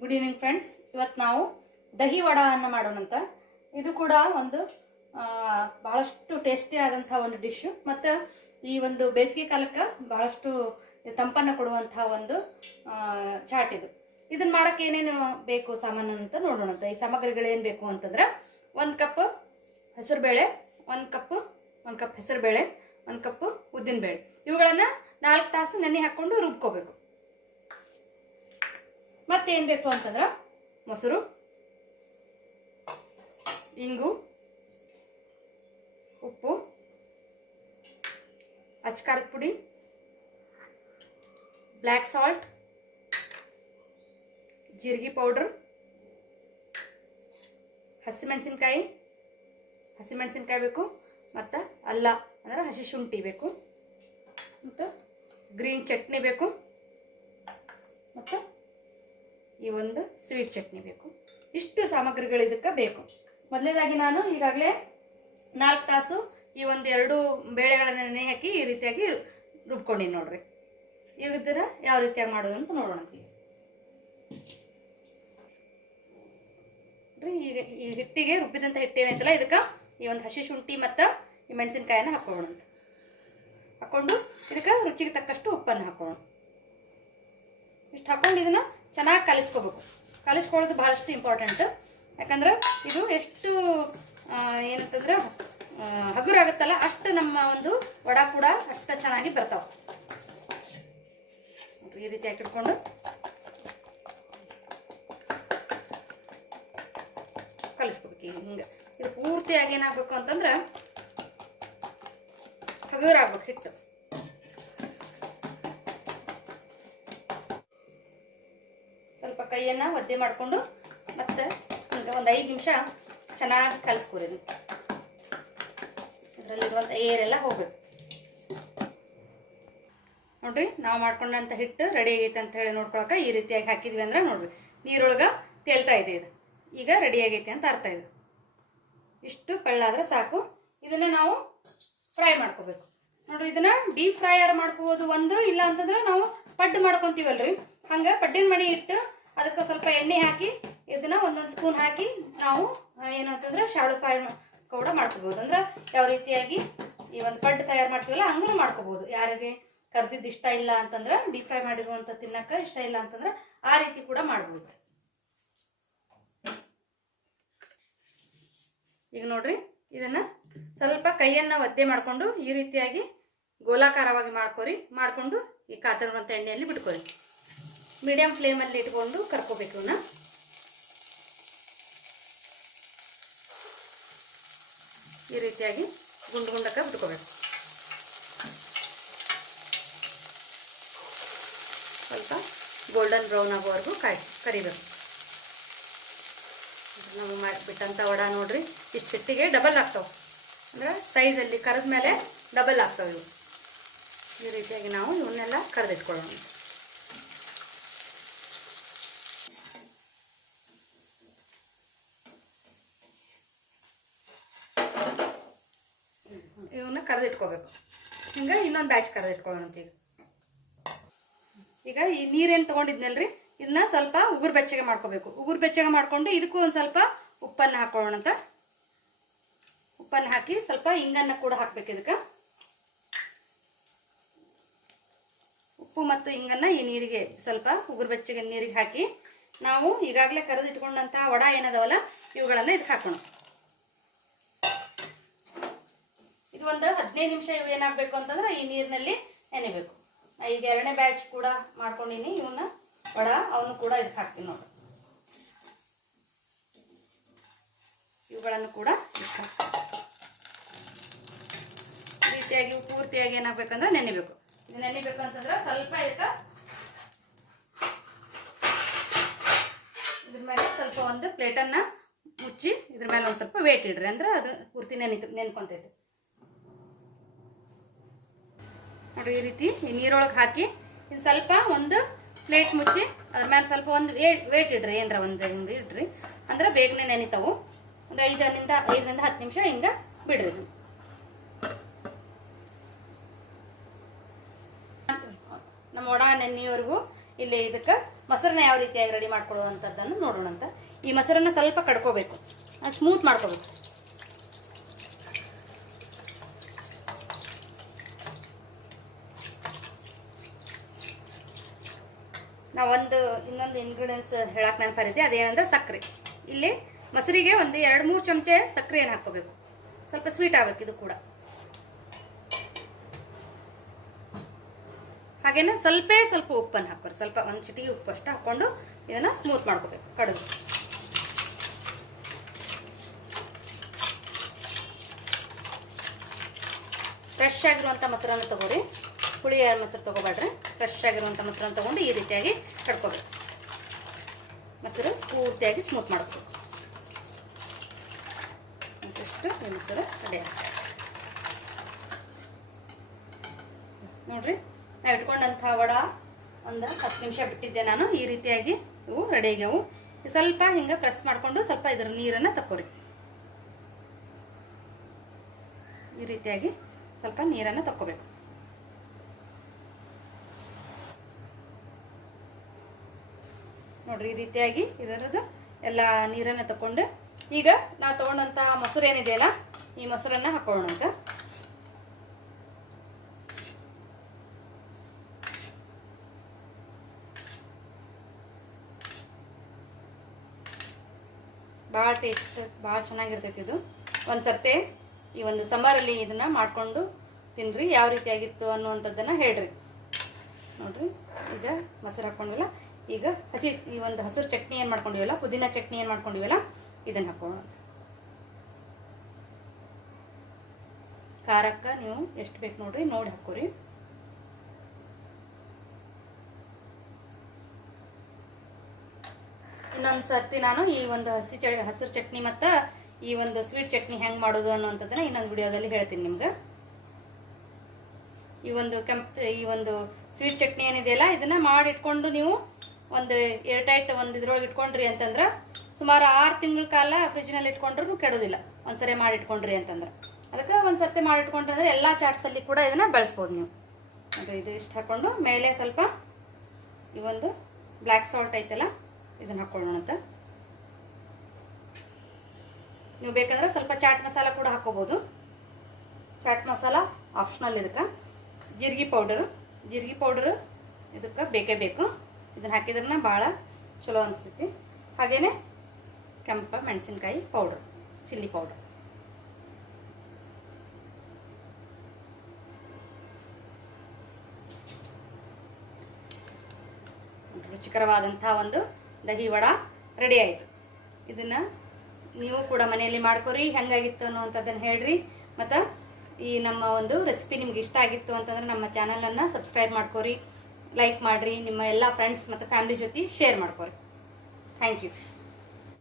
Good evening friends. ಇವತ್ತು ನಾವು ದಹಿ ವಡ ಅನ್ನ ಮಾಡೋಣಂತ. ಇದು ಕೂಡ ಒಂದು ಬಹಳಷ್ಟು ಟೇಸ್ಟಿ ಆದಂಥ ಒಂದು ಡಿಶ್ ಮತ್ತು ಈ ಒಂದು ಬೇಸಿಗೆ ಕಾಲಕ್ಕೆ ಬಹಳಷ್ಟು ತಂಪನ್ನು ಕೊಡುವಂಥ ಒಂದು ಚಾಟ್ ಇದು. ಇದನ್ನ ಮಾಡೋಕ್ಕೆ ಏನೇನು ಬೇಕು ಸಾಮಾನು ಅಂತ ನೋಡೋಣಂತ. ಈ ಸಾಮಗ್ರಿಗಳು ಏನು ಬೇಕು ಅಂತಂದ್ರೆ 1 ಕಪ್ ಹೆಸರುಬೇಳೆ, 1 ಕಪ್ ಹೆಸರುಬೇಳೆ, 1 ಕಪ್ ಉದ್ದಿನಬೇಳೆ. ಇವುಗಳನ್ನು 4 ತಾಸು ನೆನೆ ಹಾಕ್ಕೊಂಡು ರುಬ್ಕೋಬೇಕು. ಮತ್ತೇನು ಬೇಕು ಅಂತಂದ್ರೆ ಮೊಸರು, ಇಂಗು, ಉಪ್ಪು, ಅಚ್ಕಾರದ ಪುಡಿ, ಬ್ಲ್ಯಾಕ್ ಸಾಲ್ಟ್, ಜೀರಿಗೆ ಪೌಡರ್, ಹಸಿಮೆಣಸಿನ್ಕಾಯಿ ಬೇಕು, ಮತ್ತು ಅಲ್ಲ ಅಂದರೆ ಹಸಿ ಶುಂಠಿ ಬೇಕು, ಮತ್ತು ಗ್ರೀನ್ ಚಟ್ನಿ ಬೇಕು, ಮತ್ತು ಈ ಒಂದು ಸ್ವೀಟ್ ಚಟ್ನಿ ಬೇಕು. ಇಷ್ಟು ಸಾಮಗ್ರಿಗಳು ಇದಕ್ಕೆ ಬೇಕು. ಮೊದಲನೇದಾಗಿ ನಾನು ಈಗಾಗಲೇ 4 ತಾಸು ಈ ಒಂದು 2 ಬೇಳೆಗಳನ್ನು ನೆನೆ ಹಾಕಿ ಈ ರೀತಿಯಾಗಿ ರುಬ್ಕೊಂಡಿನಿ ನೋಡ್ರಿ. ಈಗ ಇದರ ಯಾವ ರೀತಿಯಾಗಿ ಮಾಡೋದು ಅಂತ ನೋಡೋಣ. ಈಗ ಈ ಹಿಟ್ಟಿಗೆ ರುಬ್ಬಿದಂಥ ಹಿಟ್ಟು ಏನೈತಲ್ಲ ಇದಕ್ಕೆ ಈ ಒಂದು ಹಸಿ ಶುಂಠಿ ಮತ್ತು ಈ ಮೆಣಸಿನ್ಕಾಯನ್ನು ಹಾಕೊಳ್ಳೋಣ. ಹಾಕ್ಕೊಂಡು ಇದಕ್ಕೆ ರುಚಿಗೆ ತಕ್ಕಷ್ಟು ಉಪ್ಪನ್ನು ಹಾಕೊಳ್ಳೋಣ. ಇಷ್ಟು ಹಾಕ್ಕೊಂಡು ಇದನ್ನು ಚೆನ್ನಾಗಿ ಕಲಿಸ್ಕೋಬೇಕು. ಕಲಿಸ್ಕೊಳ್ಳೋದು ಭಾಳಷ್ಟು ಇಂಪಾರ್ಟೆಂಟ್. ಯಾಕಂದ್ರೆ ಇದು ಎಷ್ಟು ಏನಂತಂದ್ರೆ ಹಗುರಾಗುತ್ತಲ್ಲ ಅಷ್ಟು ನಮ್ಮ ಒಂದು ವಡ ಕೂಡ ಅಷ್ಟು ಚೆನ್ನಾಗಿ ಬರ್ತಾವೆ. ಈ ರೀತಿ ಹಾಕಿಟ್ಕೊಂಡು ಕಲಿಸ್ಕೋಬೇಕು. ಈಗ ಹಿಂಗೆ ಇದು ಪೂರ್ತಿಯಾಗಿ ಏನಾಗಬೇಕು ಅಂತಂದ್ರೆ ಹಗುರಾಗ್ಬೇಕು ಹಿಟ್ಟು. ಸ್ವಲ್ಪ ಕೈಯನ್ನು ಒದ್ದೆ ಮಾಡಿಕೊಂಡು ಮತ್ತೆ ಒಂದು 5 ನಿಮಿಷ ಚೆನ್ನಾಗಿ ಕಲಿಸ್ಕೊರಿ. ಇದರಲ್ಲಿರುವಂಥ ಏರೆಲ್ಲ ಹೋಗ್ಬೇಕು ನೋಡ್ರಿ. ನಾವು ಮಾಡ್ಕೊಂಡಂಥ ಹಿಟ್ಟು ರೆಡಿ ಆಗೈತೆ ಅಂತ ಹೇಳಿ ನೋಡ್ಕೊಳಕ್ಕೆ ಈ ರೀತಿಯಾಗಿ ಹಾಕಿದ್ವಿ ಅಂದ್ರೆ ನೋಡ್ರಿ ನೀರೊಳಗೆ ತೇಲ್ತಾ ಇದೆ. ಇದು ಈಗ ರೆಡಿ ಆಗೈತೆ ಅಂತ ಅರ್ಥ. ಇದು ಇಷ್ಟು ಕಳ್ಳಾದ್ರೆ ಸಾಕು. ಇದನ್ನ ನಾವು ಫ್ರೈ ಮಾಡ್ಕೋಬೇಕು ನೋಡ್ರಿ. ಇದನ್ನ ಡೀಪ್ ಫ್ರೈಯರ್ ಮಾಡ್ಕೋಬೋದು ಒಂದು, ಇಲ್ಲ ಅಂತಂದ್ರೆ ನಾವು ಪಡ್ಡು ಮಾಡ್ಕೊತೀವಲ್ರಿ ಹಂಗೆ ಪಡ್ಡಿನ ಮಣಿ ಇಟ್ಟು ಅದಕ್ಕೆ ಸ್ವಲ್ಪ ಎಣ್ಣೆ ಹಾಕಿ ಇದನ್ನ ಒಂದೊಂದು ಸ್ಪೂನ್ ಹಾಕಿ ನಾವು ಏನಂತಂದ್ರೆ ಶಾಳು ಫ್ರೈ ಕೂಡ ಮಾಡ್ಕೋಬಹುದು. ಅಂದ್ರೆ ಯಾವ ರೀತಿಯಾಗಿ ಈ ಒಂದು ಪಡ್ಡು ತಯಾರು ಮಾಡ್ತೀವಲ್ಲ ಹಂಗೂ ಮಾಡ್ಕೋಬಹುದು. ಯಾರಿಗೆ ಕರ್ದಿದ್ದು ಇಷ್ಟ ಇಲ್ಲ ಅಂತಂದ್ರೆ ಡೀಪ್ ಫ್ರೈ ಮಾಡಿರುವಂಥ ತಿನ್ನಕ್ಕೆ ಇಷ್ಟ ಇಲ್ಲ ಅಂತಂದ್ರೆ ಆ ರೀತಿ ಕೂಡ ಮಾಡ್ಬೋದು. ಈಗ ನೋಡ್ರಿ ಇದನ್ನ ಸ್ವಲ್ಪ ಕೈಯನ್ನ ಒದ್ದೆ ಮಾಡ್ಕೊಂಡು ಈ ರೀತಿಯಾಗಿ ಗೋಲಾಕಾರವಾಗಿ ಮಾಡ್ಕೊಂಡು ಈ ಕಾತಿರುವಂಥ ಎಣ್ಣೆಯಲ್ಲಿ ಬಿಟ್ಕೊರಿ. ಮೀಡಿಯಂ ಫ್ಲೇಮಲ್ಲಿ ಇಟ್ಕೊಂಡು ಕರ್ಕೋಬೇಕು. ಇವನ್ನ ಈ ರೀತಿಯಾಗಿ ಗುಂಡಕ್ಕೆ ಬಿಟ್ಕೋಬೇಕು. ಸ್ವಲ್ಪ ಗೋಲ್ಡನ್ ಬ್ರೌನ್ ಆಗೋವರೆಗೂ ಕರಿಬೇಕು. ನಾವು ಬಿಟ್ಟಂಥ ವಡ ನೋಡ್ರಿ ಇಷ್ಟು ಹಿಟ್ಟಿಗೆ ಡಬಲ್ ಆಗ್ತಾವೆ. ಅಂದ್ರೆ ಸೈಜಲ್ಲಿ ಕರೆದ ಮೇಲೆ ಡಬಲ್ ಆಗ್ತಾವೆ ಇವು. ಈ ರೀತಿಯಾಗಿ ನಾವು ಇವನ್ನೆಲ್ಲ ಕರೆದಿಟ್ಕೊಳ್ಳೋಣ. ಇವನ್ನ ಕರೆದಿಟ್ಕೋಬೇಕು. ಹಿಂಗೆ ಇನ್ನೊಂದು ಬ್ಯಾಚ್ ಕರೆದಿಟ್ಕೊಳ್ಳೋಣ. ಈಗ ಈ ನೀರೇನು ತೊಗೊಂಡಿದ್ನಲ್ರಿ ಇದನ್ನ ಸ್ವಲ್ಪ ಉಗುರು ಬೆಚ್ಚಗೆ ಮಾಡ್ಕೋಬೇಕು. ಉಗುರು ಬೆಚ್ಚಗೆ ಮಾಡ್ಕೊಂಡು ಇದಕ್ಕೂ ಒಂದು ಸ್ವಲ್ಪ ಉಪ್ಪನ್ನು ಹಾಕೊಳ್ಳೋಣಂತ. ಉಪ್ಪನ್ನು ಹಾಕಿ ಸ್ವಲ್ಪ ಹಿಂಗನ್ನು ಕೂಡ ಹಾಕ್ಬೇಕು. ಇದಕ್ಕೆ ಉಪ್ಪು ಮತ್ತು ಹಿಂಗನ್ನು ಈ ನೀರಿಗೆ ಸ್ವಲ್ಪ ಉಗುರು ಬೆಚ್ಚಗೆ ನೀರಿಗೆ ಹಾಕಿ ನಾವು ಈಗಾಗಲೇ ಕರೆದಿಟ್ಕೊಂಡಂತಹ ವಡ ಏನದವಲ್ಲ ಇವುಗಳನ್ನು ಇದಕ್ಕೆ ಹಾಕೋಣ. ಇದು ಒಂದು 15 ನಿಮಿಷ ಇವು ಏನಾಗಬೇಕು ಅಂತಂದ್ರೆ ಈ ನೀರಿನಲ್ಲಿ ನೆನೆಬೇಕು. ಈಗ 2ನೇ ಬ್ಯಾಚ್ ಕೂಡ ಮಾಡ್ಕೊಂಡಿನಿ. ಇವನ್ನ ವಡ ಅವನು ಕೂಡ ಇದಕ್ಕೆ ಹಾಕ್ತೀನಿ ನೋಡ್ರಿ. ಇವುಗಳನ್ನು ಕೂಡ ಈ ರೀತಿಯಾಗಿ ಪೂರ್ತಿಯಾಗಿ ಏನಾಗಬೇಕಂದ್ರೆ ನೆನೆಬೇಕು. ಇದು ನೆನೆಬೇಕು ಅಂತಂದ್ರೆ ಸ್ವಲ್ಪ ಇದಕ್ಕೆ ಇದ್ರ ಮೇಲೆ ಸ್ವಲ್ಪ ಒಂದು ಪ್ಲೇಟನ್ನು ಮುಚ್ಚಿ ಇದ್ರ ಮೇಲೆ ಒಂದು ಸ್ವಲ್ಪ ವೇಟ್ ಇಡ್ರಿ. ಅಂದ್ರೆ ಅದು ಪೂರ್ತಿ ನೆನ್ಕೊಂತೈತೆ ನೋಡಿ. ಈ ರೀತಿ ಈ ನೀರೊಳಗೆ ಹಾಕಿ ಇನ್ನು ಸ್ವಲ್ಪ ಒಂದು ಪ್ಲೇಟ್ ಮುಚ್ಚಿ ಅದ್ರ ಮೇಲೆ ಸ್ವಲ್ಪ ಒಂದು ವೇಟ್ ಇಡ್ರಿ. ಏನರ ಒಂದು ಇಡ್ರಿ ಅಂದ್ರೆ ಬೇಗನೆ ನೆನಿತಾವು. ಒಂದು 5ರಿಂದ 10 ನಿಮಿಷ ಹಿಂಗೆ ಬಿಡ್ರಿ. ನಮ್ಮ ವಡ ನೆನೆಯವರೆಗೂ ಇಲ್ಲಿ ಇದಕ್ಕೆ ಮೊಸರನ್ನ ಯಾವ ರೀತಿಯಾಗಿ ರೆಡಿ ಮಾಡ್ಕೊಳ್ಳುವಂಥದ್ದನ್ನು ನೋಡೋಣ ಅಂತ. ಈ ಮೊಸರನ್ನ ಸ್ವಲ್ಪ ಕಡ್ಕೋಬೇಕು, ಸ್ಮೂತ್ ಮಾಡ್ಕೋಬೇಕು. ನಾವು ಇನ್ನೊಂದು ಇಂಗ್ರೀಡಿಯೆಂಟ್ಸ್ ಹೇಳಕ್ಕೆ ನೆನಪಾರಿದ್ದೆ, ಅದೇನಂದ್ರೆ ಸಕ್ಕರೆ. ಇಲ್ಲಿ ಮೊಸರಿಗೆ ಒಂದು 2-3 ಚಮಚೆ ಸಕ್ಕರೆಯನ್ನು ಹಾಕ್ಕೋಬೇಕು, ಸ್ವಲ್ಪ ಸ್ವೀಟ್ ಆಗಬೇಕು ಇದು ಕೂಡ. ಹಾಗೇನೆ ಸ್ವಲ್ಪ ಉಪ್ಪನ್ನು ಹಾಕೋರಿ, ಸ್ವಲ್ಪ ಒಂದು ಚಿಟಿಕೆ ಉಪ್ಪು ಅಷ್ಟು ಹಾಕ್ಕೊಂಡು ಇದನ್ನು ಸ್ಮೂತ್ ಮಾಡ್ಕೋಬೇಕು ಕಡುಗು. ಫ್ರೆಶ್ ಆಗಿರುವಂಥ ಮೊಸರನ್ನ ತಗೋರಿ, ಹುಳಿ ಮೊಸರು ತೊಗೋಬೇಡ್ರಿ. ಫ್ರೆಶ್ ಆಗಿರುವಂಥ ಮೊಸರನ್ನು ತೊಗೊಂಡು ಈ ರೀತಿಯಾಗಿ ಕಡ್ಕೋಬೇಕು. ಮೊಸರು ಪೂರ್ತಿಯಾಗಿ ಸ್ಮೂತ್ ಮಾಡ್ಕೋಬೇಕು. ಇಷ್ಟು ಈ ಮೊಸರು ರೆಡಿ ಆಗುತ್ತೆ ನೋಡ್ರಿ. ನಾವು ಇಟ್ಕೊಂಡಂಥ ವಡ ಒಂದು 10 ನಿಮಿಷ ಬಿಟ್ಟಿದ್ದೆ ನಾನು. ಈ ರೀತಿಯಾಗಿ ಇವು ರೆಡಿ ಆಗ್ಯಾವು. ಸ್ವಲ್ಪ ಹಿಂಗೆ ಪ್ರೆಸ್ ಮಾಡಿಕೊಂಡು ಸ್ವಲ್ಪ ಇದರ ನೀರನ್ನು ತಕ್ಕೋರಿ. ಈ ರೀತಿಯಾಗಿ ಸ್ವಲ್ಪ ನೀರನ್ನು ತಕ್ಕೋಬೇಕು. ನೋಡ್ರಿ, ಈ ರೀತಿಯಾಗಿ ಇದರದ್ದು ಎಲ್ಲ ನೀರನ್ನು ತಕೊಂಡು ಈಗ ನಾವು ತಗೊಂಡಂತ ಮೊಸರು ಏನಿದೆಯಲ್ಲ, ಈ ಮೊಸರನ್ನ ಹಾಕೊಳ್ಳೋಣ ಅಂತ. ಭಾಳ ಟೇಸ್ಟ್, ಭಾಳ ಚೆನ್ನಾಗಿರ್ತೈತಿ ಇದು. ಒಂದು ಸರ್ತಿ ಈ ಒಂದು ಸಮ್ಮರಲ್ಲಿ ಇದನ್ನ ಮಾಡ್ಕೊಂಡು ತಿನ್ರಿ, ಯಾವ ರೀತಿಯಾಗಿತ್ತು ಅನ್ನುವಂಥದ್ದನ್ನು ಹೇಳ್ರಿ. ನೋಡ್ರಿ, ಈಗ ಮೊಸರು ಹಾಕ್ಕೊಂಡಿವಲ್ಲ, ಈಗ ಈ ಒಂದು ಹಸಿರು ಚಟ್ನಿ ಏನು ಮಾಡ್ಕೊಂಡಿವಲ್ಲ, ಪುದೀನ ಚಟ್ನಿ ಏನು ಮಾಡ್ಕೊಂಡಿವಲ್ಲ, ಇದನ್ನು ಹಾಕೋಣ. ಖಾರಕ್ಕೆ ನೀವು ಎಷ್ಟು ಬೇಕು ನೋಡ್ರಿ, ನೋಡಿ ಹಾಕೋರಿ. ಇನ್ನೊಂದು ಸರ್ತಿ ನಾನು ಈ ಒಂದು ಹಸಿರು ಚಟ್ನಿ ಮತ್ತು ಈ ಒಂದು ಸ್ವೀಟ್ ಚಟ್ನಿ ಹೆಂಗೆ ಮಾಡೋದು ಅನ್ನುವಂಥದ್ದನ್ನ ಇನ್ನೊಂದು ವಿಡಿಯೋದಲ್ಲಿ ಹೇಳ್ತೀನಿ ನಿಮ್ಗೆ. ಈ ಒಂದು ಸ್ವೀಟ್ ಚಟ್ನಿ ಏನಿದೆಯಲ್ಲ, ಇದನ್ನ ಮಾಡಿಟ್ಕೊಂಡು ನೀವು ಒಂದು ಏರ್ಟೈಟ್ ಒಂದು ಇದ್ರೊಳಗೆ ಇಟ್ಕೊಂಡ್ರಿ ಅಂತಂದ್ರೆ ಸುಮಾರು 6 ತಿಂಗಳ ಕಾಲ ಫ್ರಿಜ್ನಲ್ಲಿ ಇಟ್ಕೊಂಡ್ರೂ ಕೆಡೋದಿಲ್ಲ, ಒಂದ್ಸರಿ ಮಾಡಿಟ್ಕೊಂಡ್ರಿ ಅಂತಂದ್ರೆ. ಅದಕ್ಕೆ ಒಂದು ಸರ್ತಿ ಮಾಡಿಟ್ಕೊಂಡ್ರಿ ಅಂದರೆ ಎಲ್ಲ ಚಾಟ್ಸಲ್ಲಿ ಕೂಡ ಇದನ್ನು ಬಳಸ್ಬೋದು ನೀವು. ಅಂದರೆ ಇದು ಇಷ್ಟು ಹಾಕ್ಕೊಂಡು ಮೇಲೆ ಸ್ವಲ್ಪ ಈ ಒಂದು ಬ್ಲ್ಯಾಕ್ ಸಾಲ್ಟ್ ಐತಲ್ಲ, ಇದನ್ನು ಹಾಕ್ಕೊಳ್ಳೋಣ ಅಂತ. ನೀವು ಬೇಕಂದ್ರೆ ಸ್ವಲ್ಪ ಚಾಟ್ ಮಸಾಲ ಕೂಡ ಹಾಕ್ಕೋಬೋದು. ಚಾಟ್ ಮಸಾಲ ಆಪ್ಷನಲ್. ಇದಕ್ಕೆ ಜೀರಿಗೆ ಪೌಡರು ಇದಕ್ಕೆ ಬೇಕೇ ಬೇಕು. ಇದನ್ನು ಹಾಕಿದ್ರೆ ಭಾಳ ಚಲೋ ಅನಿಸ್ತೈತಿ. ಹಾಗೇನೆ ಕೆಂಪ ಮೆಣಸಿನ್ಕಾಯಿ ಪೌಡರ್, ಚಿಲ್ಲಿ ಪೌಡರ್. ರುಚಿಕರವಾದಂಥ ಒಂದು ದಹಿ ವಡ ರೆಡಿ ಆಯಿತು. ಇದನ್ನು ನೀವು ಕೂಡ ಮನೆಯಲ್ಲಿ ಮಾಡ್ಕೊರಿ, ಹೆಂಗಾಗಿತ್ತು ಅನ್ನುವಂಥದ್ದನ್ನು ಹೇಳ್ರಿ. ಮತ್ತು ಈ ನಮ್ಮ ಒಂದು ರೆಸಿಪಿ ನಿಮ್ಗೆ ಇಷ್ಟ ಆಗಿತ್ತು ಅಂತಂದ್ರೆ ನಮ್ಮ ಚಾನಲನ್ನು ಸಬ್ಸ್ಕ್ರೈಬ್ ಮಾಡ್ಕೊರಿ, ಲೈಕ್ ಮಾಡಿರಿ, ನಿಮ್ಮ ಎಲ್ಲ ಫ್ರೆಂಡ್ಸ್ ಮತ್ತು ಫ್ಯಾಮಿಲಿ ಜೊತೆ ಶೇರ್ ಮಾಡ್ಕೊರಿ. Thank you.